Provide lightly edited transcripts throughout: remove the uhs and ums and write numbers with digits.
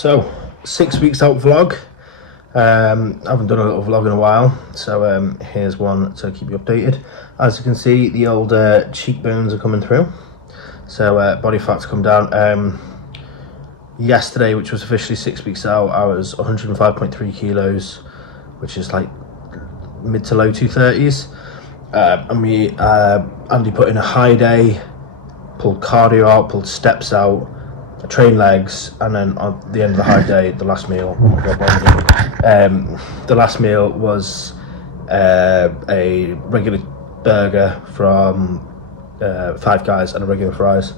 So, 6 weeks out vlog. I haven't done a little vlog in a while, so here's one to keep you updated. As you can see, the old cheekbones are coming through, so body fat's come down. Yesterday, which was officially 6 weeks out, I was 105.3 kilos, which is like mid to low 230s. And Andy put in a high day, pulled cardio out, pulled steps out, train legs, and then on the end of the high day, the last meal. Oh my god! The last meal was a regular burger from Five Guys and a regular fries,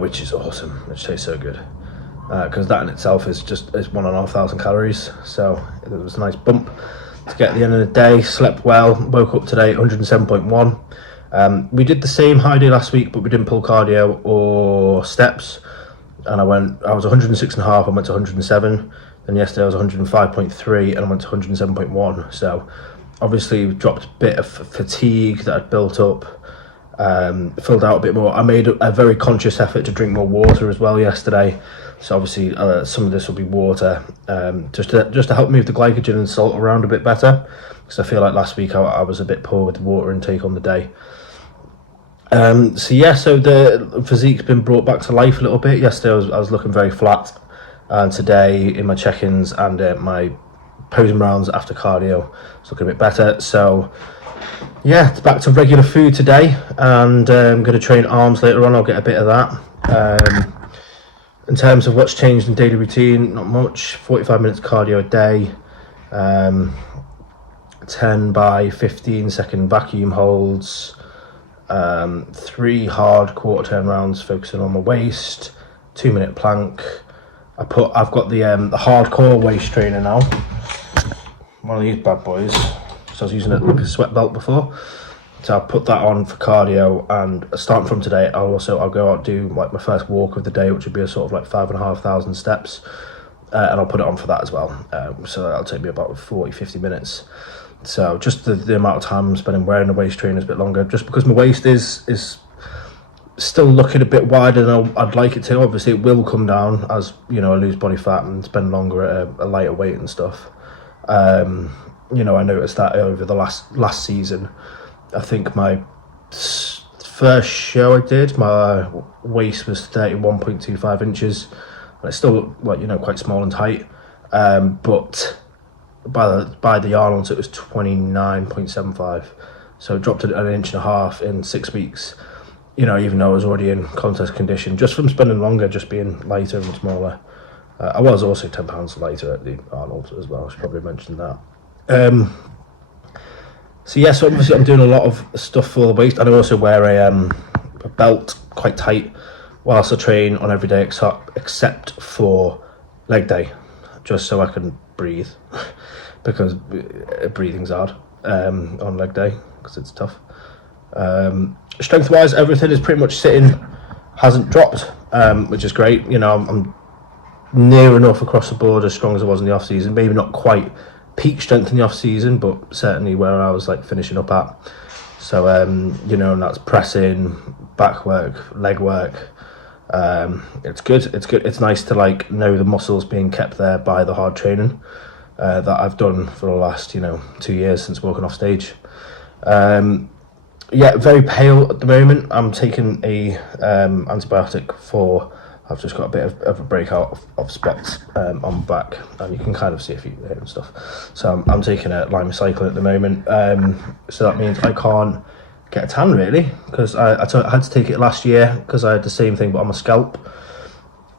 which is awesome. Which tastes so good because that in itself is 1,500 calories. So it was a nice bump to get at the end of the day. Slept well. Woke up today 107.1. We did the same high day last week, but we didn't pull cardio or steps. And I was 106.5, I went to 107. Then yesterday I was 105.3 and I went to 107.1. So obviously dropped a bit of fatigue that I'd built up, filled out a bit more. I made a very conscious effort to drink more water as well yesterday. So obviously some of this will be water, just to help move the glycogen and salt around a bit better. Because I feel like last week I was a bit poor with the water intake on the day. So the physique's been brought back to life a little bit. Yesterday I was looking very flat, and today in my check-ins and my posing rounds after cardio, it's looking a bit better. So yeah, it's back to regular food today, and I'm going to train arms later on. I'll get a bit of that. In terms of what's changed in daily routine, not much. 45 minutes cardio a day, 10 by 15 second vacuum holds, 3 hard quarter turn rounds focusing on my waist, 2-minute plank. I've got the hardcore waist trainer now, one of these bad boys. So I was using it like a sweat belt before. So I'll put that on for cardio, and starting from today, I'll go out and do like my first walk of the day, which would be a sort of like 5,500 steps, and I'll put it on for that as well. So that'll take me about 40-50 minutes. So just the amount of time I'm spending wearing the waist trainer is a bit longer, just because my waist is still looking a bit wider than I'd like it to. Obviously, it will come down as I lose body fat and spend longer at a lighter weight and stuff. I noticed that over the last season. I think my first show I did, my waist was 31.25 inches, and it's still quite small and tight. But by the Arnold's it was 29.75, so it dropped an inch and a half in 6 weeks. Even though I was already in contest condition, just from spending longer, just being lighter and smaller. I was also 10 pounds lighter at the Arnold as well. I should probably mention that. So obviously I'm doing a lot of stuff for the waist, and I also wear a belt quite tight whilst I train on every day except for leg day, just so I can breathe, because breathing's hard on leg day because it's tough. Strength wise, everything is pretty much hasn't dropped, which is great. I'm near enough across the board as strong as I was in the off season. Maybe not quite peak strength in the off season, but certainly where I was like finishing up at. So and that's pressing, back work, leg work. It's good. It's nice to know the muscles being kept there by the hard training that I've done for the last 2 years since walking off stage. Very pale at the moment. I'm taking a antibiotic for. I've just got a bit of a breakout of spots on my back, and you can kind of see a few there and stuff. So I'm taking a limecycline at the moment. So that means I can't get a tan really, because I had to take it last year because I had the same thing but on my scalp,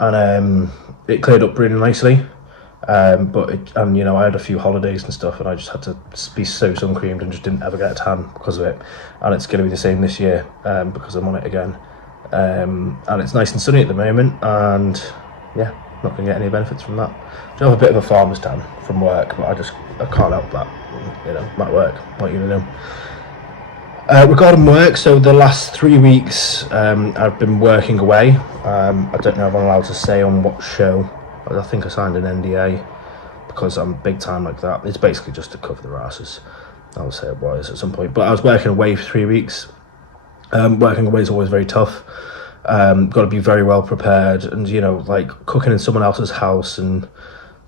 and it cleared up really nicely. I had a few holidays and stuff, and I just had to be so sun creamed and just didn't ever get a tan because of it. And it's going to be the same this year because I'm on it again. And it's nice and sunny at the moment, and not going to get any benefits from that. I do have a bit of a farmer's tan from work, but I can't help that. Might work. What are you going to do? Regarding work, so the last 3 weeks I've been working away. I don't know if I'm allowed to say on what show. I think I signed an NDA because I'm big time like that. It's basically just to cover their asses. I'll say it was at some point. But I was working away for 3 weeks. Working away is always very tough. Got to be very well prepared, and you know, like cooking in someone else's house and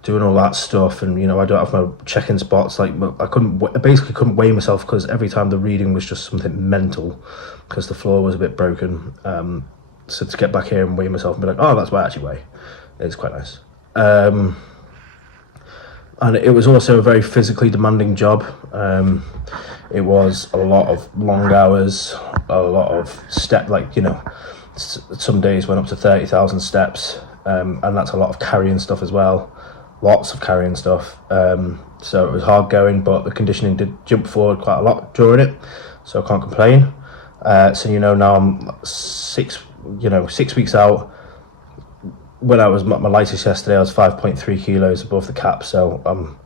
doing all that stuff, and you know, I don't have my check-in spots. Like I basically couldn't weigh myself because every time the reading was just something mental because the floor was a bit broken. So to get back here and weigh myself and be like, oh, that's what I actually weigh, it's quite nice. And it was also a very physically demanding job. It was a lot of long hours, a lot of like, you know, some days went up to 30,000 steps, and that's a lot of carrying stuff as well. Lots of carrying stuff. So it was hard going, but the conditioning did jump forward quite a lot during it, so I can't complain. So, you know, now I'm 6 weeks out. When I was my lightest yesterday, I was 5.3 kilos above the cap. So I'm,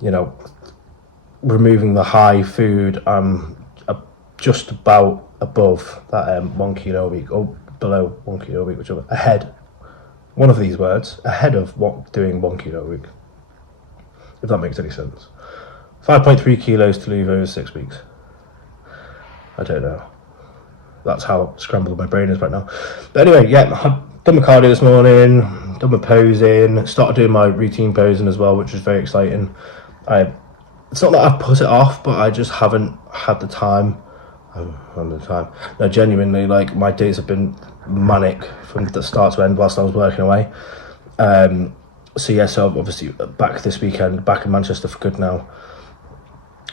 you know, removing the high food, I'm just about above that 1 kilo a week, or below 1 kilo a week, whichever, ahead. One of these words, ahead of doing 1 kilo a week, if that makes any sense. 5.3 kilos to lose over 6 weeks. I don't know. That's how scrambled my brain is right now. But anyway, yeah, I've done my cardio this morning, done my posing, started doing my routine posing as well, which was very exciting. It's not that I've put it off, but I just haven't had the time. No, genuinely, like, my days have been manic from the start to end whilst I was working away. So yeah, so obviously back this weekend, back in Manchester for good now.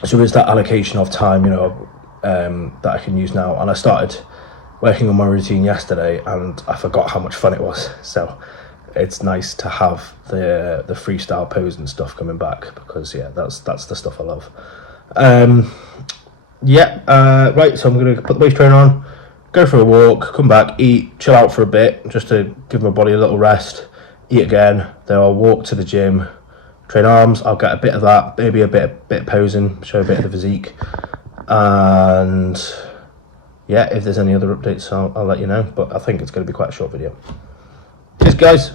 So there's that allocation of time, you know, that I can use now. And I started working on my routine yesterday, and I forgot how much fun it was. So it's nice to have the freestyle pose and stuff coming back, because yeah, that's the stuff I love. Right, so I'm gonna put the waist trainer on, go for a walk, come back, eat, chill out for a bit, just to give my body a little rest, eat again, then I'll walk to the gym, train arms. I'll get a bit of that, maybe a bit of posing, show a bit of the physique, and yeah, if there's any other updates, I'll let you know, but I think it's going to be quite a short video. Cheers, guys.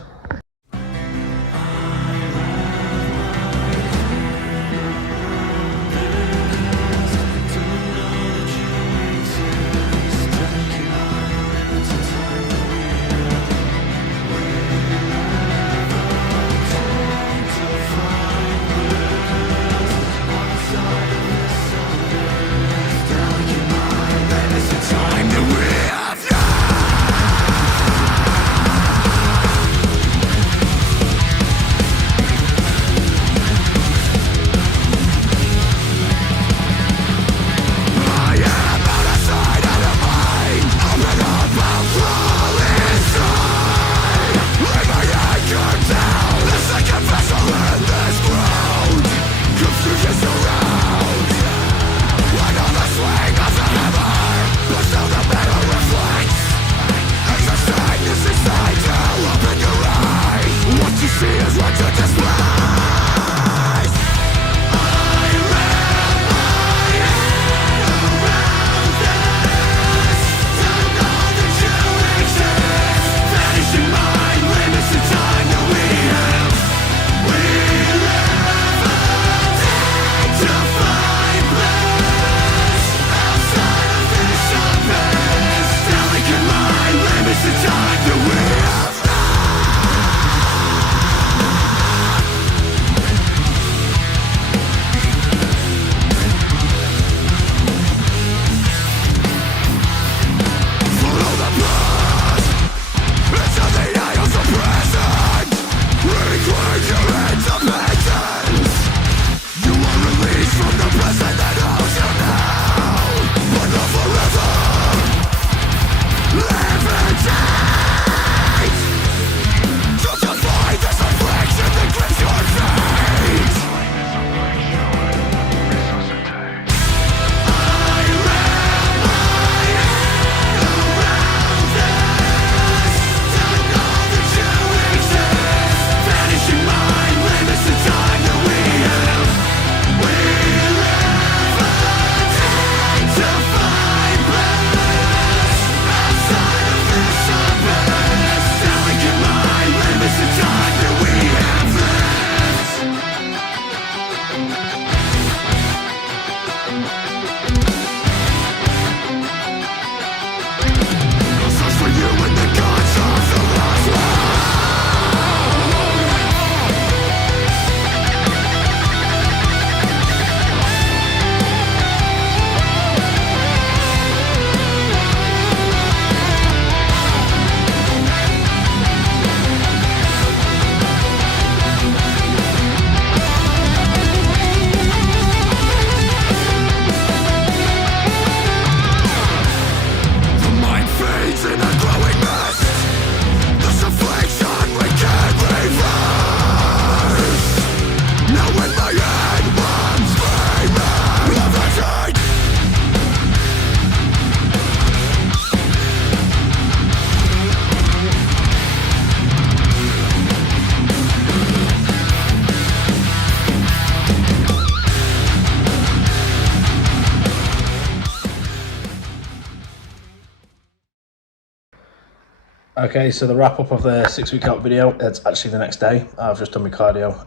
Okay, so the wrap up of the 6 week out video, it's actually the next day. I've just done my cardio.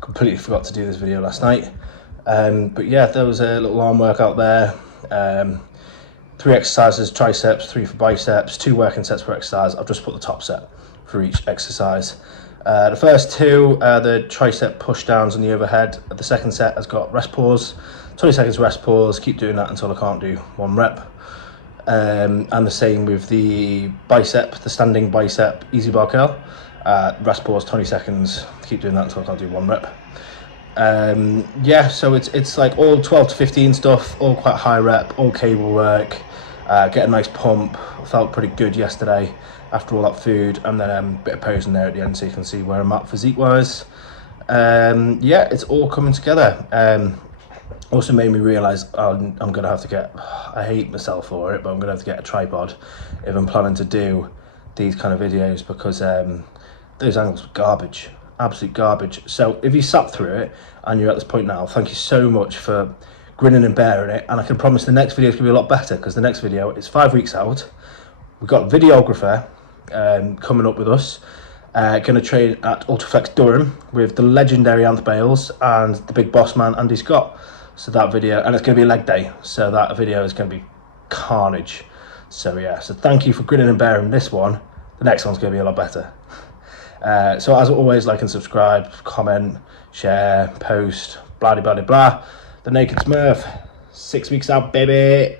Completely forgot to do this video last night. But yeah, there was a little arm workout there. 3 exercises, triceps, 3 for biceps, 2 working sets per exercise. I've just put the top set for each exercise. The first 2, the tricep push downs on the overhead. The second set has got rest pause, 20 seconds rest pause. Keep doing that until I can't do 1 rep. And the same with the bicep, the standing bicep easy bar curl. Rest pause 20 seconds. Keep doing that until I can't do 1 rep. Yeah, so it's like all 12 to 15 stuff, all quite high rep, all cable work. Get a nice pump. Felt pretty good yesterday after all that food, and then a bit of posing there at the end so you can see where I'm at physique wise. Yeah, it's all coming together. Also made me realise I'm going to have to get, I hate myself for it, but I'm going to have to get a tripod if I'm planning to do these kind of videos, because those angles were garbage, absolute garbage. So if you sat through it and you're at this point now, thank you so much for grinning and bearing it, and I can promise the next video is going to be a lot better, because the next video is 5 weeks out. We've got a videographer coming up with us, going to train at Ultraflex Durham with the legendary Anth Bales and the big boss man Andy Scott. So that video, and it's going to be a leg day, so that video is going to be carnage. So yeah, so thank you for grinning and bearing this one. The next one's going to be a lot better. So as always, like and subscribe, comment, share, post, blah blah blah blah. The Naked Smurf, 6 weeks out, baby.